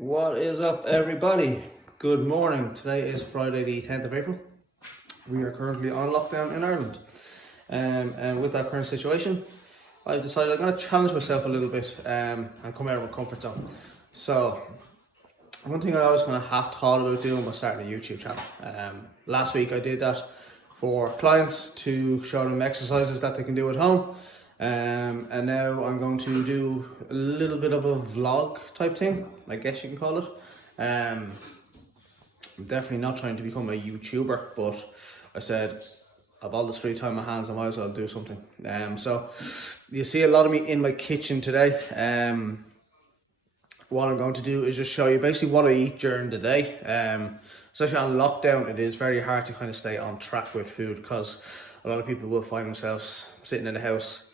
What is up, everybody? Good morning. Today is Friday the 10th of April. We are currently on lockdown in Ireland. And with that current situation, I've decided I'm going to challenge myself a little bit and come out of my comfort zone. So, one thing I was going to have thought about doing was starting a YouTube channel. Last week I did that for clients to show them exercises that they can do at home. And now I'm going to do a little bit of a vlog type thing, I guess you can call it. I'm definitely not trying to become a YouTuber, but I said I've all this free time on my hands, I might as well do something. So you see a lot of me in my kitchen today. What I'm going to do is just show you basically what I eat during the day. Especially on lockdown, it is very hard to kind of stay on track with food because a lot of people will find themselves sitting in the house,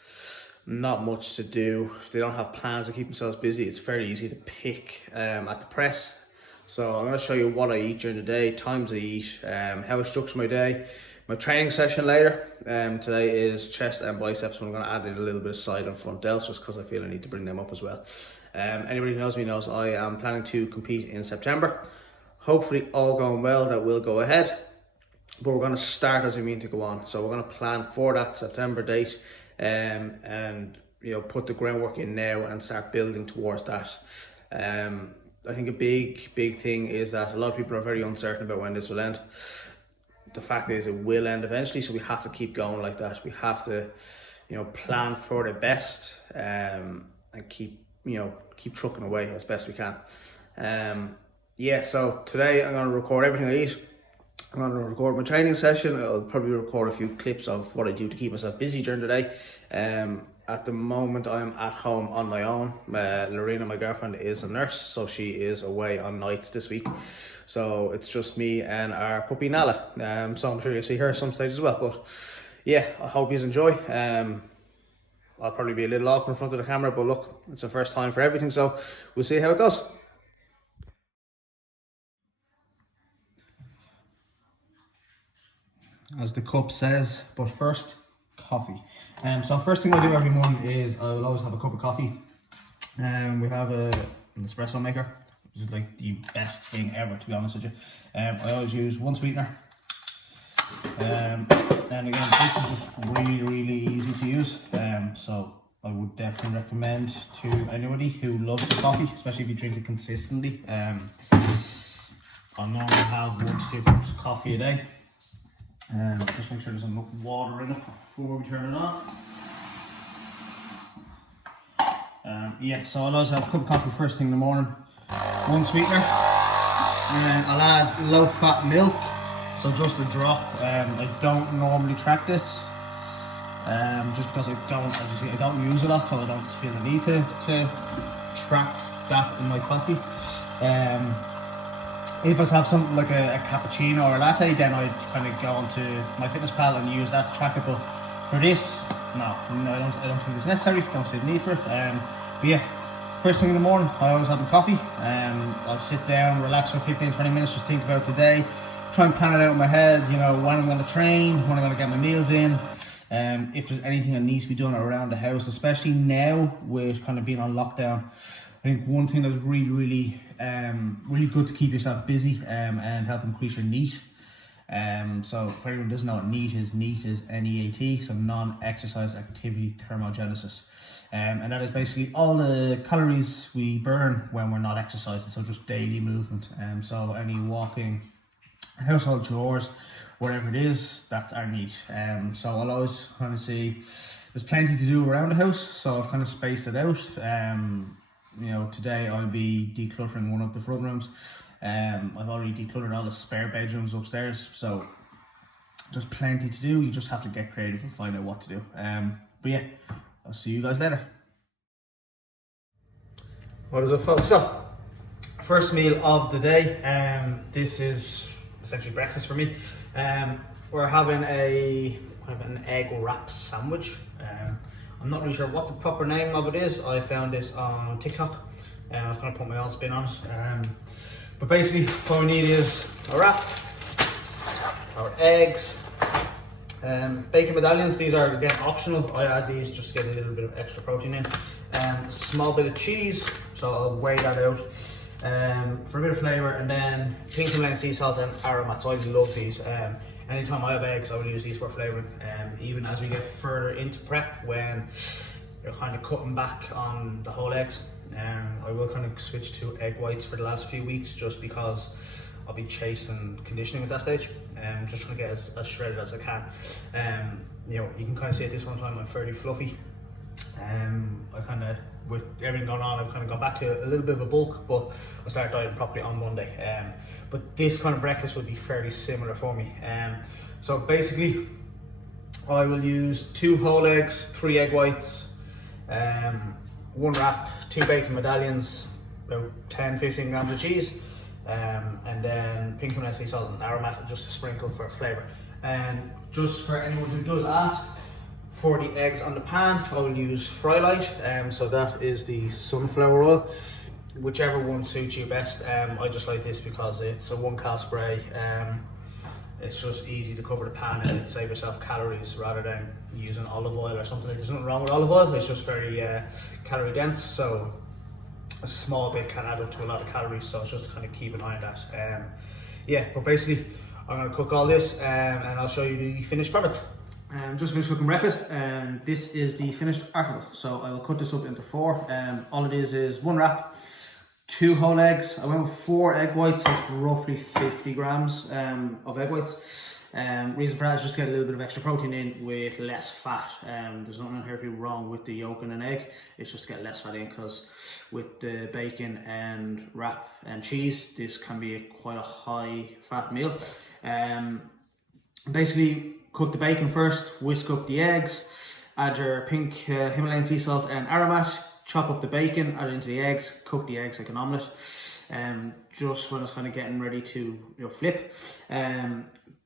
not much to do. If they don't have plans to keep themselves busy, it's very easy to pick at the press. So I'm going to show you what I eat during the day, times I eat, how I structure my day, my training session later. Today is chest and biceps, and I'm going to add in a little bit of side and front delts just because I feel I need to bring them up as well. Anybody who knows me knows I am planning to compete in September. Hopefully all going well, that will go ahead. But we're going to start as we mean to go on. So we're going to plan for that September date. And put the groundwork in now and start building towards that. I think a big thing is that a lot of people are very uncertain about when this will end. The fact is it will end eventually, so we have to keep going like that. We have to plan for the best and keep trucking away as best we can. So today I'm going to record everything I eat. I'm going to record my training session. I'll probably record a few clips of what I do to keep myself busy during the day. At the moment I'm at home on my own. Lorena, my girlfriend, is a nurse, so she is away on nights this week. So it's just me and our puppy Nala. So I'm sure you'll see her at some stage as well. But yeah, I hope you enjoy. I'll probably be a little awkward in front of the camera, but look, it's the first time for everything, so we'll see how it goes. As the cup says, but first, coffee. So first thing I do every morning is I will always have a cup of coffee. We have an espresso maker, which is like the best thing ever, to be honest with you. I always use one sweetener. And again, this is just really easy to use. So I would definitely recommend to anybody who loves the coffee, especially if you drink it consistently. I normally have 1 to 2 cups of coffee a day. Just make sure there's enough water in it before we turn it on. So I'll always have a cup of coffee first thing in the morning, 1 sweetener, and then I'll add low fat milk, so just a drop. I don't normally track this, just because I don't use a lot, so I don't feel the need to track that in my coffee. If I have something like a cappuccino or a latte, then I'd kind of go onto my fitness pal and use that to track it. But for this, no, I don't think it's necessary. Don't see the need for it. But yeah, first thing in the morning, I always have a coffee. I'll sit down, relax for 15-20 minutes, just think about the day, try and plan it out in my head. When I'm going to train, when I'm going to get my meals in. If there's anything that needs to be done around the house, especially now with kind of being on lockdown. I think one thing that's really good to keep yourself busy and help increase your NEAT. So for anyone who doesn't know what NEAT is NEAT, so non-exercise activity thermogenesis. And that is basically all the calories we burn when we're not exercising, so just daily movement. So any walking, household chores, whatever it is, that's our NEAT. So I'll always kind of see there's plenty to do around the house, so I've kind of spaced it out. Today I'll be decluttering one of the front rooms. I've already decluttered all the spare bedrooms upstairs, so there's plenty to do. You just have to get creative and find out what to do. But yeah, I'll see you guys later. What is up, folks? So, first meal of the day. This is essentially breakfast for me. We're having an egg wrap sandwich. I'm not really sure what the proper name of it is. I found this on TikTok and I was going to put my own spin on it. But basically what we need is a wrap, our eggs, bacon medallions. These are again optional. I add these just to get a little bit of extra protein in. A small bit of cheese, so I'll weigh that out. for a bit of flavour, and then pink Himalayan sea salt and aromats. So I love these. Anytime I have eggs, I will use these for flavouring. Even as we get further into prep, when you're kind of cutting back on the whole eggs, I will kind of switch to egg whites for the last few weeks, just because I'll be chasing conditioning at that stage. Just trying to get as shredded as I can. You know, you can kind of see at this one time I'm fairly fluffy. I kind of, with everything going on, I've kind of gone back to a little bit of a bulk, but I started dieting properly on Monday. But this kind of breakfast would be fairly similar for me. So basically, I will use 2 whole eggs, 3 egg whites, 1 wrap, 2 bacon medallions, about 10-15 grams of cheese, and then pink Himalayan sea salt and aromatic, just a sprinkle for flavour. And just for anyone who does ask, for the eggs on the pan, I will use Fry Light, so that is the sunflower oil, whichever one suits you best. I just like this because it's a 1 cal spray. It's just easy to cover the pan and it saves yourself calories rather than using olive oil or something. There's nothing wrong with olive oil, it's just very calorie dense, so a small bit can add up to a lot of calories, so it's just to kind of keep an eye on that. Yeah, but basically I'm going to cook all this and I'll show you the finished product. Just finished cooking breakfast, and this is the finished article. So I will cut this up into 4. All it is 1 wrap, 2 whole eggs. I went with 4 egg whites, so it's roughly 50 grams of egg whites. Reason for that is just to get a little bit of extra protein in with less fat. There's nothing inherently wrong with the yolk in an egg, it's just to get less fat in, because with the bacon and wrap and cheese, this can be quite a high fat meal. Basically, cook the bacon first, whisk up the eggs, add your pink Himalayan sea salt and aromat, chop up the bacon, add it into the eggs, cook the eggs like an omelette. Just when it's kind of getting ready to flip,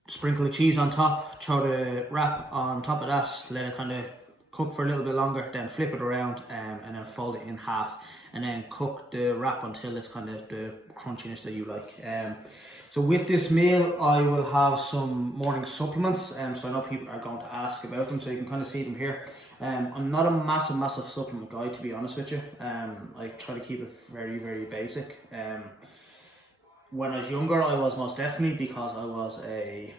sprinkle the cheese on top, throw the wrap on top of that, let it kind of cook for a little bit longer, then flip it around and then fold it in half, and then cook the wrap until it's kind of the crunchiness that you like. So with this meal, I will have some morning supplements, so I know people are going to ask about them, so you can kind of see them here. I'm not a massive supplement guy, to be honest with you. I try to keep it very basic. When I was younger, I was most definitely, because I was a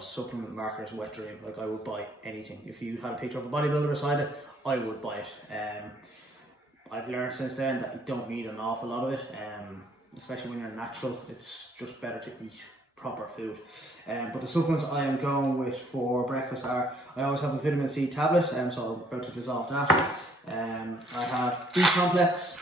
supplement marketer's wet dream. Like, I would buy anything. If you had a picture of a bodybuilder beside it, I would buy it. I've learned since then that you don't need an awful lot of it. Especially when you're natural, it's just better to eat proper food. But the supplements I am going with for breakfast are, I always have a vitamin C tablet, so I'm about to dissolve that. I have B complex,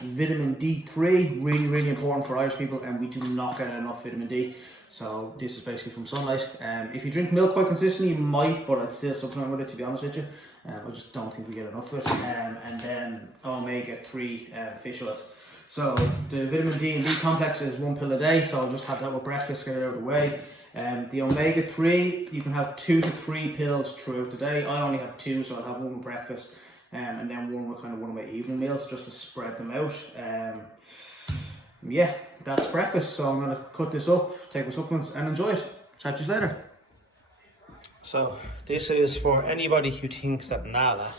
vitamin D3, really important for Irish people, and we do not get enough vitamin D. So this is basically from sunlight. If you drink milk quite consistently, you might, but I'd still supplement with it, to be honest with you. I just don't think we get enough of it. And then omega-3 fish oils. So the vitamin D and B complex is 1 pill a day, so I'll just have that with breakfast, get it out of the way. The omega-3, you can have 2 to 3 pills throughout the day. I only have 2, so I'll have 1 with breakfast, and then 1 with kind of one of my evening meals, just to spread them out. Yeah, that's breakfast, so I'm going to cut this up, take my supplements and enjoy it. Chat to you later. So this is for anybody who thinks that Nala,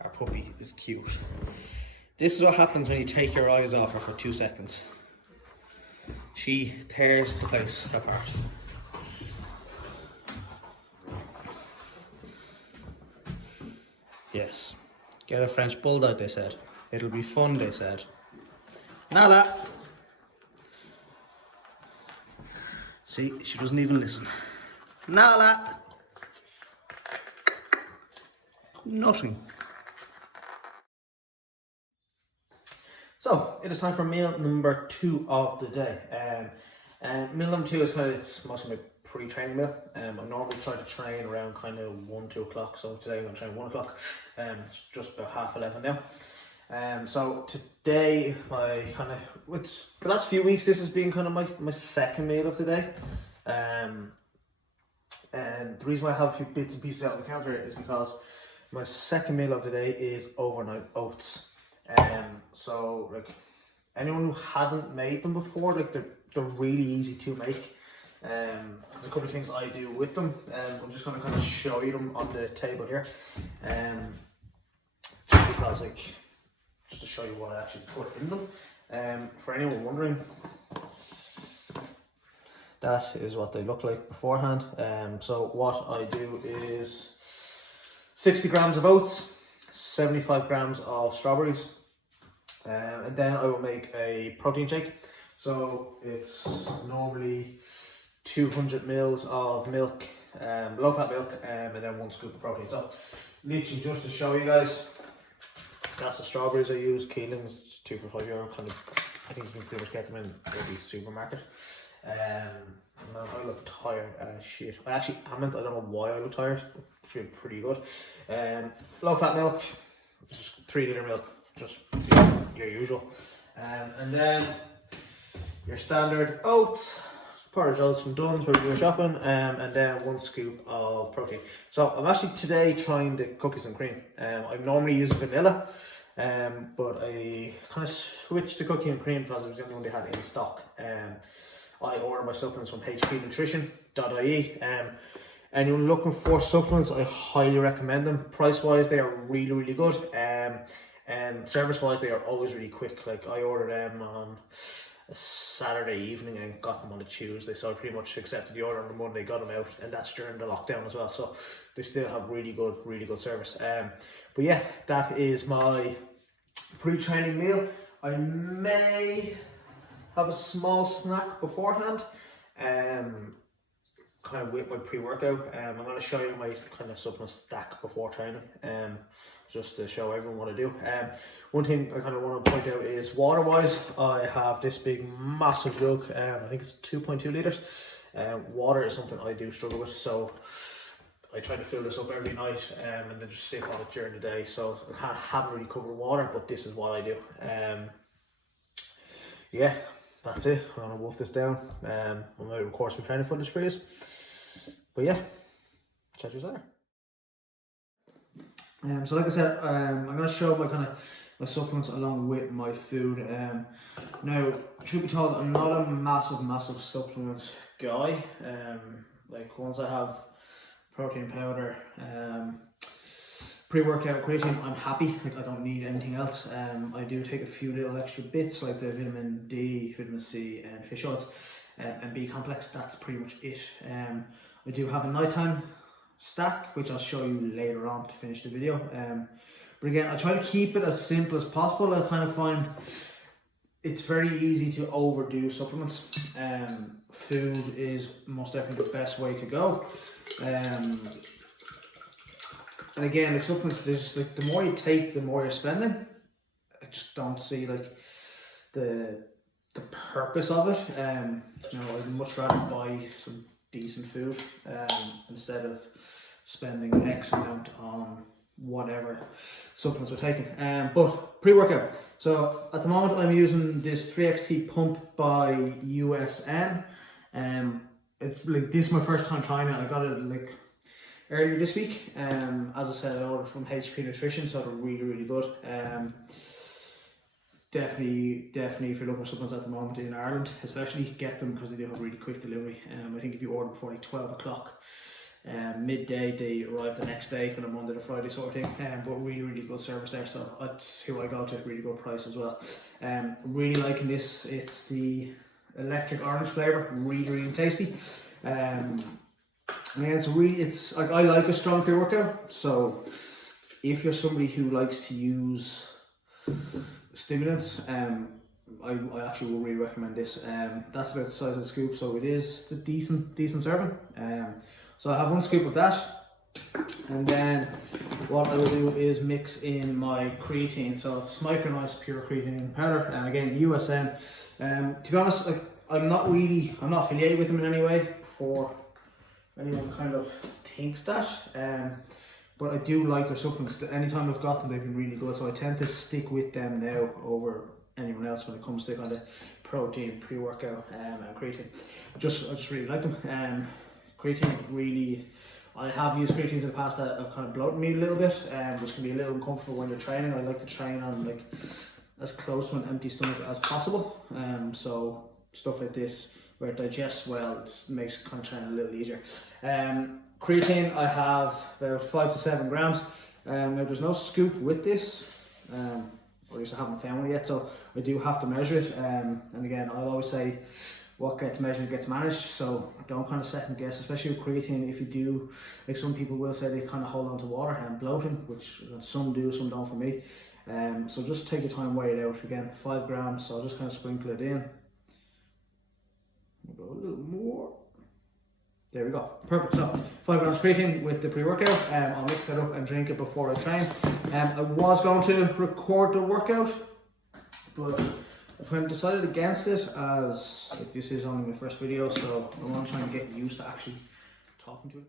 our puppy, is cute. This is what happens when you take your eyes off her for 2 seconds. She tears the place apart. Yes, get a French bulldog, they said. It'll be fun, they said. Nala! See, she doesn't even listen. Nala! Nothing. So it is time for meal number 2 of the day. Meal number 2 is it's mostly my pre-training meal. I normally try to train around kind of 1-2 o'clock. So today I'm going to train 1 o'clock. It's just about 10:30 now. So today with the last few weeks, this has been kind of my second meal of the day. And the reason why I have a few bits and pieces out on the counter is because my second meal of the day is overnight oats. So anyone who hasn't made them before, they're really easy to make. There's a couple of things I do with them. I'm just going to kind of show you them on the table here. Just because just to show you what I actually put in them. For anyone wondering, that is what they look like beforehand. So what I do is 60 grams of oats, 75 grams of strawberries, and then I will make a protein shake. So it's normally 200 mils of milk, low fat milk, and then 1 scoop of protein. So literally just to show you guys, that's the strawberries I use. Keelings, 2 for €5, kind of. I think you can pretty much get them in every supermarket. Man, I look tired as shit. I actually haven't. I don't know why I look tired. I feel pretty good. Low fat milk, just 3 litre milk, just your usual. And then your standard oats, porridge oats from Dunn's where we go shopping, and then 1 scoop of protein. So I'm actually today trying the cookies and cream. I normally use vanilla, but I kind of switched to cookie and cream because it was the only one they had in stock. I order my supplements from hpnutrition.ie. Anyone looking for supplements, I highly recommend them. Price wise, they are really, really good. And service wise, they are always really quick. Like I ordered them on a Saturday evening and got them on a Tuesday, so I pretty much accepted the order on the Monday, got them out, and that's during the lockdown as well. So they still have really good service. But yeah, that is my pre-training meal. I may have a small snack beforehand, kind of with my pre-workout. I'm going to show you my kind of supplement stack before training, just to show everyone what I do. One thing I kind of want to point out is water wise, I have this big massive jug. I think it's 2.2 litres. Water is something I do struggle with, so I try to fill this up every night, and then just sip on it during the day. So I haven't really covered water, but this is what I do. Yeah, that's it. I'm gonna wolf this down. I'm gonna record some training footage for you. But yeah, chat to you later. So like I said, I'm gonna show my supplements along with my food. Now, truth be told, I'm not a massive supplement guy. Like once I have protein powder, pre-workout creatine, I'm happy. Like I don't need anything else. I do take a few little extra bits like the vitamin D, vitamin C, and fish oils, and B complex. That's pretty much it. I do have a nighttime stack, which I'll show you later on to finish the video. But again, I try to keep it as simple as possible. I kind of find it's very easy to overdo supplements. Food is most definitely the best way to go. And again, the supplements, there's like the more you take, the more you're spending. I just don't see like the purpose of it. You know, I'd much rather buy some decent food instead of spending X amount on whatever supplements we're taking. But pre-workout. So at the moment I'm using this 3XT pump by USN. It's like this is my first time trying it. I got it like earlier this week. As I said, I ordered from HP Nutrition, so they're really good. Definitely if you're looking for supplements at the moment in Ireland, especially get them because they do have really quick delivery. I think if you order before like 12 o'clock, midday, they arrive the next day, kind of Monday to Friday sort of thing. But really good service there, so that's who I go to. Really good price as well. Really liking this. It's the electric orange flavour, really tasty. Yeah, it's like I like a strong pre-workout, so if you're somebody who likes to use stimulants, I actually will really recommend this. That's about the size of the scoop, so it is a decent serving. So I have 1 scoop of that, and then what I will do is mix in my creatine. So it's micronized pure creatine powder, and again USN. To be honest, like I'm not affiliated with them in any way before anyone kind of thinks that. But I do like their supplements. Anytime I've got them, they've been really good. So I tend to stick with them now over anyone else when it comes to kind of protein, pre-workout, and creatine. I just really like them. Creatine really, I have used creatines in the past that have kind of bloated me a little bit, which can be a little uncomfortable when you're training. I like to train on like as close to an empty stomach as possible. So stuff like this where it digests well, it makes kind of training a little easier. Creatine, I have about 5 to 7 grams. Now there's no scoop with this. or at least I haven't found it yet, so I do have to measure it. And again, I'll always say what gets measured gets managed, so don't kind of second guess, especially with creatine. If you do, like some people will say they kind of hold on to water and bloating, which some do, some don't for me. So just take your time, weigh it out. Again, 5 grams, so I'll just kind of sprinkle it in. We'll go a little more. There we go, perfect. So 5 grams creatine with the pre-workout. I'll mix that up and drink it before I train. I was going to record the workout, but I've kind of decided against it, as like, this is only my first video, so I want to try and get used to actually talking to it.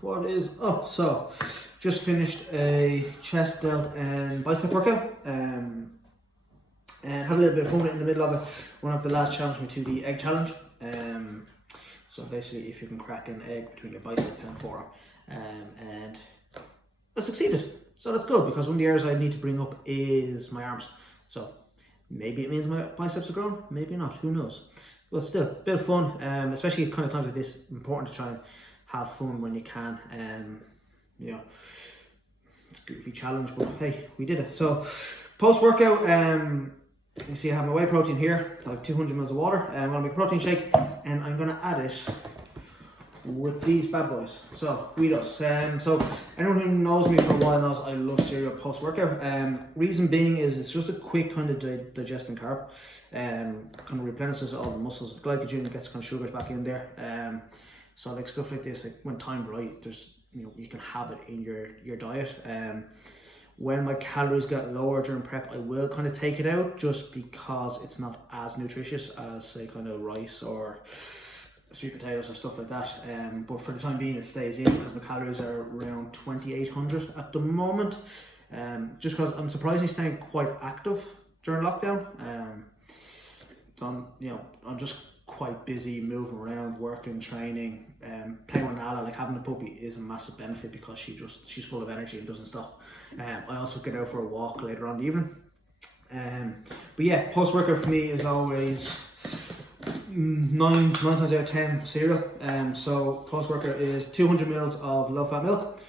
What is up? So just finished a chest, delt and bicep workout, and had a little bit of fun in the middle of it. One of the last challenge, my 2D egg challenge. So basically if you can crack an egg between your bicep and forearm, and I succeeded, so that's good, because one of the areas I need to bring up is my arms. So maybe it means my biceps are growing, maybe not, who knows. But still, a bit of fun, especially kind of times like this. Important to try and have fun when you can. You know, it's a goofy challenge, but hey, we did it. So post-workout, you see I have my whey protein here. I have 200 mils of water. I'm gonna make a protein shake, and I'm gonna add it with these bad boys. So Weedos. So anyone who knows me for a while knows I love cereal post-workout. Reason being is it's just a quick kind of digesting carb. Kind of replenishes all the muscles. Glycogen gets kind of sugars back in there. So like stuff like this, like when timed right, there's, you know, you can have it in your diet. When my calories get lower during prep, I will kind of take it out, just because it's not as nutritious as say kind of rice or sweet potatoes or stuff like that. But for the time being, it stays in because my calories are around 2,800 at the moment. Just because I'm surprisingly staying quite active during lockdown. I'm just quite busy moving around, working, training, playing with Nala. Like having a puppy is a massive benefit because she's full of energy and doesn't stop. I also get out for a walk later on in the evening. But yeah, post workout for me is always 9 times out of 10 cereal. So post workout is 200 mils of low fat milk,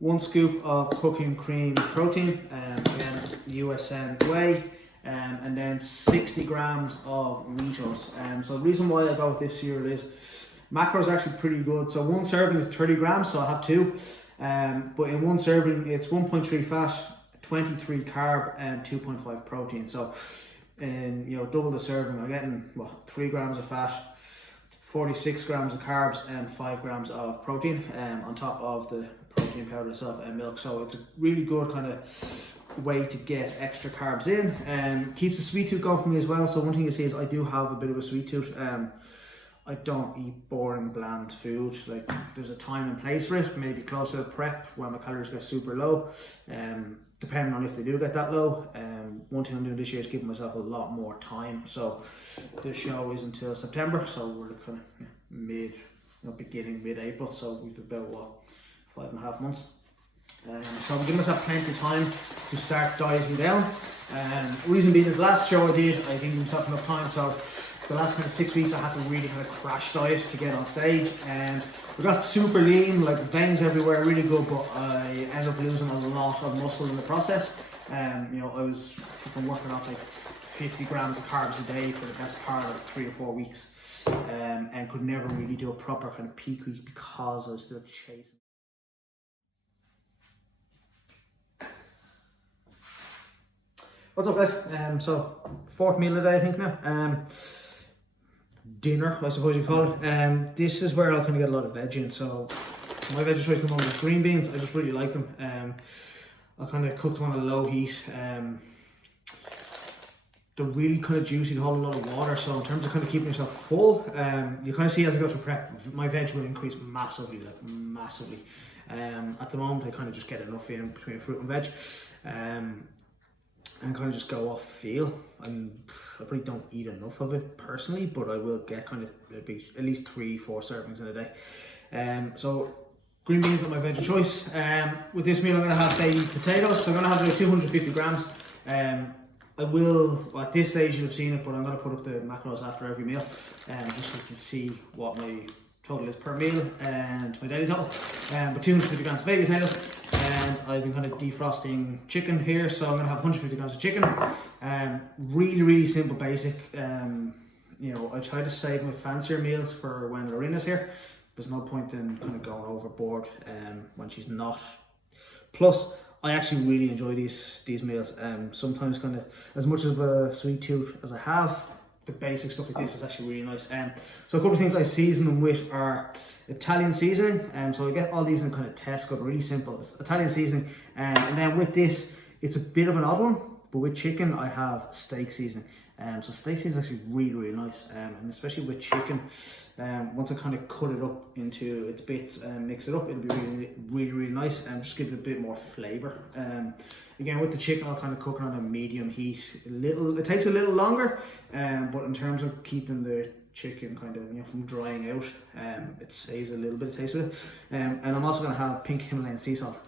1 scoop of cooking cream protein, again USN whey, and then 60 grams of Weetos. So the reason why I go with this cereal is macros are actually pretty good. So 1 serving is 30 grams, so I have 2. But in 1 serving, it's 1.3 fat, 23 carb, and 2.5 protein. So, double the serving, I'm getting 3 grams of fat, 46 grams of carbs, and 5 grams of protein, on top of the protein powder itself and milk. So it's a really good kind of way to get extra carbs in. Keeps the sweet tooth going for me as well. So one thing you see is I do have a bit of a sweet tooth. I don't eat boring bland food. Like there's a time and place for it, maybe closer to prep when my calories get super low, depending on if they do get that low. One thing I'm doing this year is giving myself a lot more time. So this show is until September, so we're kind of beginning mid-April, so we've about 5.5 months. So I'm giving myself plenty of time to start dieting down. Reason being is last show I didn't give myself enough time, so the last kind of 6 weeks I had to really kind of crash diet to get on stage, and I got super lean, like veins everywhere, really good, but I ended up losing a lot of muscle in the process. I was fucking working off like 50 grams of carbs a day for the best part of 3 to 4 weeks, and could never really do a proper kind of peak week because I was still chasing. What's up, guys? So 4th meal of the day I think now. Dinner, I suppose you call it. This is where I'll kind of get a lot of veg in. So my veg choice at the moment is green beans. I just really like them. I'll kind of cook them on a low heat. They're really kind of juicy, they hold a lot of water. So in terms of kind of keeping yourself full, you kind of see as I go through prep, my veg will increase massively, like massively. At the moment I kind of just get enough in between fruit and veg. and kind of just go off feel. I probably don't eat enough of it personally, but I will get kind of at least 3-4 servings in a day. So green beans are my veg of choice. With this meal I'm going to have baby potatoes, so I'm going to have about 250 grams. I will, well, at this stage you'll have seen it, but I'm going to put up the macros after every meal, just so you can see what my total is per meal and my daily total. But 250 grams of baby potatoes, and I've been kind of defrosting chicken here, so I'm going to have 150 grams of chicken. Really simple, basic. You know, I try to save my fancier meals for when Lorena's here. There's no point in kind of going overboard when she's not. Plus, I actually really enjoy these meals. Sometimes kind of, as much of a sweet tooth as I have, the basic stuff like this is actually really nice. So a couple of things I season them with are Italian seasoning. So I get all these in kind of Tesco, really simple. It's Italian seasoning. And then with this, it's a bit of an odd one, but with chicken, I have steak seasoning. So steak seasoning is actually really nice. And especially with chicken, once I kind of cut it up into its bits and mix it up, it'll be really nice, and just give it a bit more flavour. Again, with the chicken, I'll kind of cook it on a medium heat. It takes a little longer, but in terms of keeping the chicken kind of, you know, from drying out, it saves a little bit of taste with it. And I'm also going to have pink Himalayan sea salt.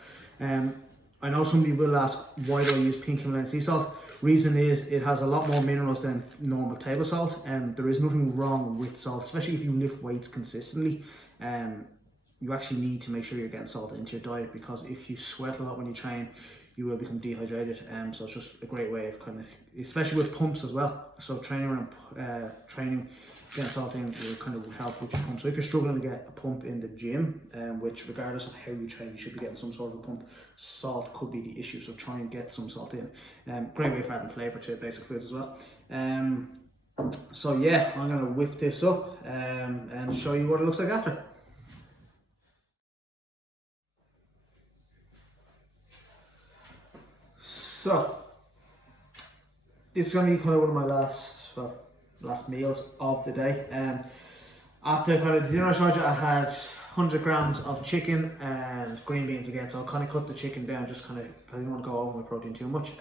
I know somebody will ask, why do I use pink Himalayan sea salt? Reason is it has a lot more minerals than normal table salt, and there is nothing wrong with salt, especially if you lift weights consistently. You actually need to make sure you're getting salt into your diet, because if you sweat a lot when you train, you will become dehydrated. So it's just a great way of kind of, especially with pumps as well. So training, getting salt in will kind of help with your pump. So if you're struggling to get a pump in the gym, which regardless of how you train, you should be getting some sort of a pump, salt could be the issue. So try and get some salt in. Great way of adding flavour to basic foods as well. So yeah, I'm going to whip this up and show you what it looks like after. So this is going to be kind of one of my last meals of the day. After kind of the dinner I showed you, I had 100 grams of chicken and green beans again. So I'll kind of cut the chicken down, just kind of, I didn't want to go over my protein too much.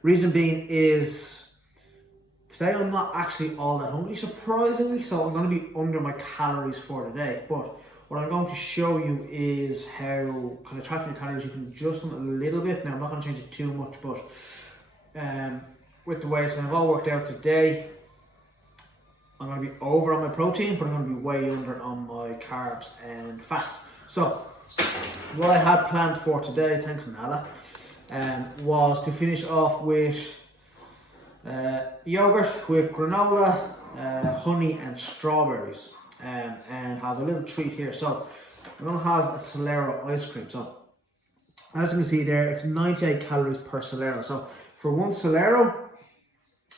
Reason being is today I'm not actually all that hungry, surprisingly. So I'm going to be under my calories for today. But what I'm going to show you is how kind of tracking your calories, you can adjust them a little bit. Now I'm not going to change it too much, but with the way it's kind of all worked out today, I'm going to be over on my protein, but I'm going to be way under on my carbs and fats. So what I had planned for today, thanks Nala, was to finish off with yogurt with granola, honey and strawberries, and have a little treat here. So I'm going to have a Solero ice cream. So as you can see there, it's 98 calories per Solero. So for one Solero,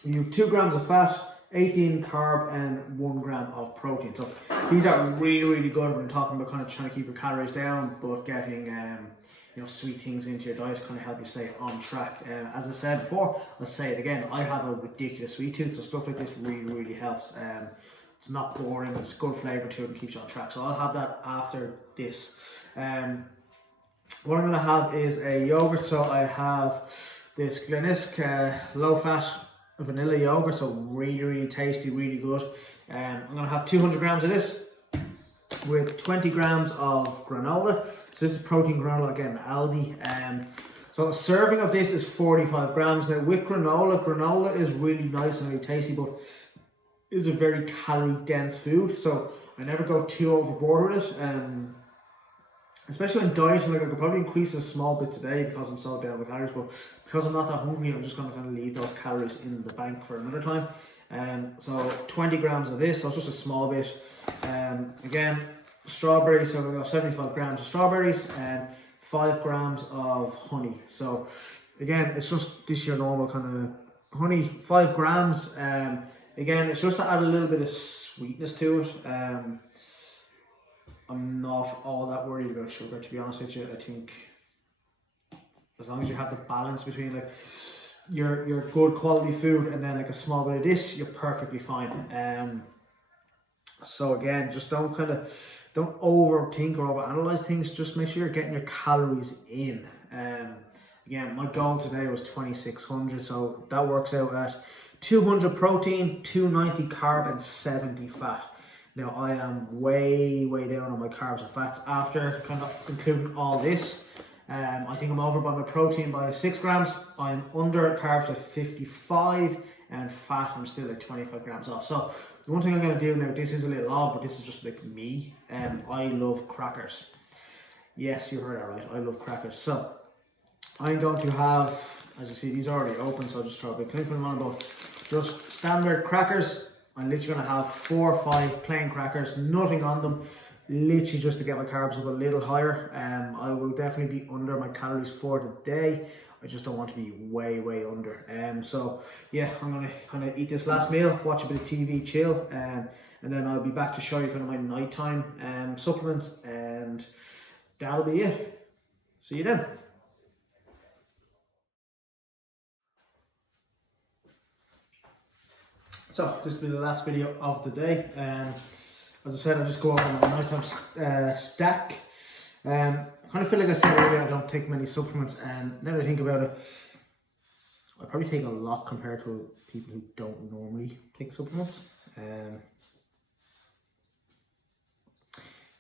you have 2 grams of fat, 18 carb and 1 gram of protein. So these are really good when you're talking about kind of trying to keep your calories down, but getting you know, sweet things into your diet to kind of help you stay on track. As I said before, I'll say it again, I have a ridiculous sweet tooth, so stuff like this really helps. It's not boring, it's good flavour to it and keeps you on track. So I'll have that after this. What I'm going to have is a yogurt. So I have this Glenisk low fat vanilla yogurt, so really tasty, really good. I'm going to have 200 grams of this with 20 grams of granola. So this is protein granola, again, Aldi. So a serving of this is 45 grams. Now with granola is really nice and really tasty, but is a very calorie dense food, so I never go too overboard with it. Especially when dieting, like I could probably increase a small bit today because I'm so down with calories, but because I'm not that hungry, I'm just going to kind of leave those calories in the bank for another time. So 20 grams of this, so it's just a small bit. Again, strawberries, so we've got 75 grams of strawberries and 5 grams of honey. So again, it's just this your normal kind of honey, 5 grams. Again, it's just to add a little bit of sweetness to it. I'm not all that worried about sugar, to be honest with you. I think as long as you have the balance between like your good quality food and then like a small bit of this, you're perfectly fine. So again, just don't overthink or overanalyze things. Just make sure you're getting your calories in. Again, my goal today was 2600, so that works out at 200 protein, 290 carb, and 70 fat. Now I am way down on my carbs and fats after kind of including all this. I think I'm over by my protein by 6 grams. I'm under carbs at 55, and fat I'm still at 25 grams off. So the one thing I'm going to do now, this is a little odd, but this is just like me. I love crackers. Yes, you heard that right. I love crackers. So I'm going to have, as you see, these are already open, so I'll just throw a bit clean for them on, but just standard crackers. I'm literally going to have 4 or 5 plain crackers, nothing on them, literally just to get my carbs up a little higher. I will definitely be under my calories for the day. I just don't want to be way under. So yeah, I'm going to kind of eat this last meal, watch a bit of TV, chill, and then I'll be back to show you kind of my nighttime supplements, and that'll be it. See you then. So this will be the last video of the day. As I said, I'll just go over my nighttime stack. I kind of feel like I said earlier, I don't take many supplements, and now that I think about it, I probably take a lot compared to people who don't normally take supplements.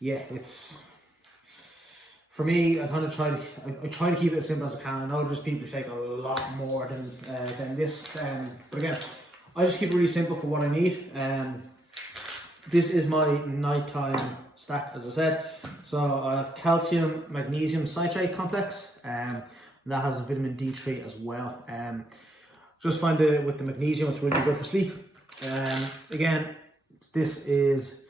Yeah, it's, for me, I kind of try to keep it as simple as I can. I know there's people who take a lot more than this, but again, I just keep it really simple for what I need. This is my nighttime stack, as I said. So I have calcium, magnesium citrate complex, and that has vitamin D3 as well. Just find with the magnesium, it's really good for sleep. Again, this is,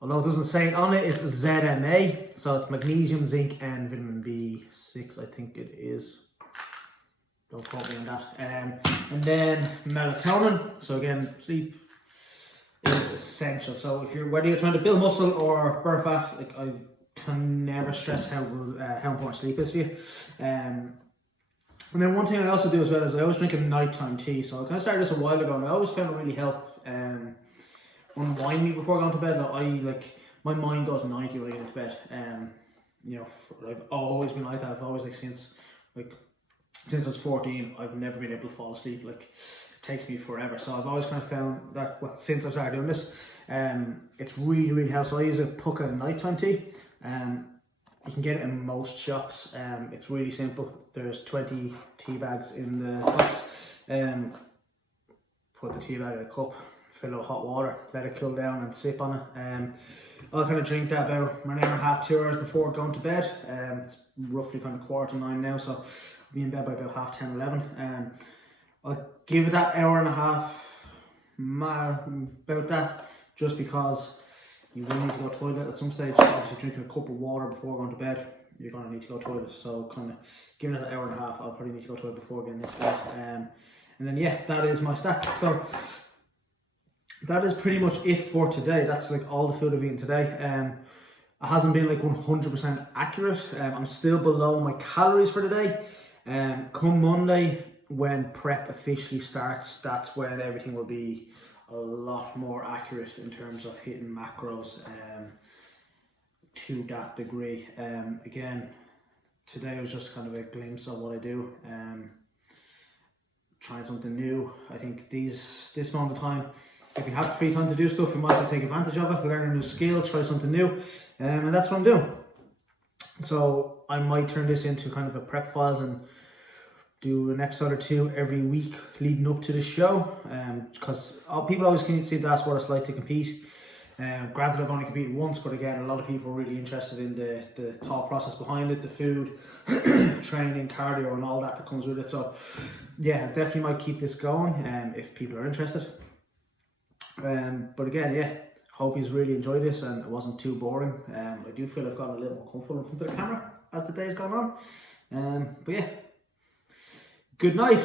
although it doesn't say it on it, it's ZMA. So it's magnesium, zinc, and vitamin B6, I think it is. Don't quote me on that. And then melatonin. So again, sleep is essential. So if whether you're trying to build muscle or burn fat, like, I can never stress how important sleep is for you. And then one thing I also do as well is I always drink a nighttime tea. So I kind of started this a while ago, and I always found it really help unwind me before going to bed. My mind goes 90 when I get into bed. You know, I've always been like that. I've always since I was 14, I've never been able to fall asleep. Like, it takes me forever. So I've always kind of found that, since I started doing this, it's really helpful. So I use a Pukka nighttime tea. You can get it in most shops. It's really simple. There's 20 tea bags in the box. Put the tea bag in a cup, fill it with hot water, let it cool down, and sip on it. I'll kind of drink that about an hour and a half, 2 hours before going to bed. It's roughly kind of 8:45 now, so I'll be in bed by about 10:30, 11. I'll give it that hour and a half, about that, just because you will need to go to the toilet at some stage. Obviously, drinking a cup of water before going to bed, you're going to need to go to the toilet. So kind of giving it an hour and a half, I'll probably need to go to the toilet before getting into bed. And then yeah, that is my stack. So that is pretty much it for today. That's like all the food I've eaten today. It hasn't been like 100% accurate. I'm still below my calories for today. Come Monday, when prep officially starts, that's when everything will be a lot more accurate in terms of hitting macros to that degree. Again, today was just kind of a glimpse of what I do. Trying something new. I think this moment of time, if you have the free time to do stuff, you might as well take advantage of it, learn a new skill, try something new, and that's what I'm doing. So I might turn this into kind of a prep files and do an episode or 2 every week leading up to the show, because people always can see that's what it's like to compete. Granted, I've only competed once, but again, a lot of people are really interested in the thought process behind it, the food, training, cardio, and all that comes with it. So yeah, definitely might keep this going if people are interested. But again, yeah, hope you really enjoyed this and it wasn't too boring. I do feel I've gotten a little more comfortable in front of the camera as the day's gone on. But yeah, good night.